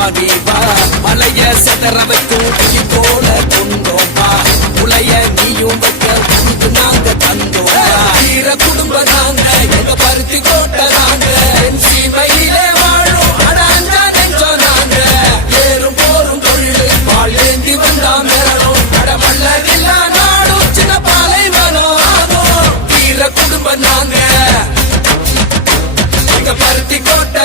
வாடிவா மலைய செதற வைக்கும் கையில் போல கொண்டோம்பா உலைய நீயும் வைக்க உனக்கு நாங்க தந்தோம்பா வீர குடும்ப நாங்க எங்க பருத்தி கோட்டை நாங்க. என் சீமையிலே வாழும் அடாஞ்சா நெஞ்சோ நாங்க. ஏறும் போரும் தொழில் வாழ் ஏந்தி வந்தா குடும்ப நாங்க பருத்தி கோட்டை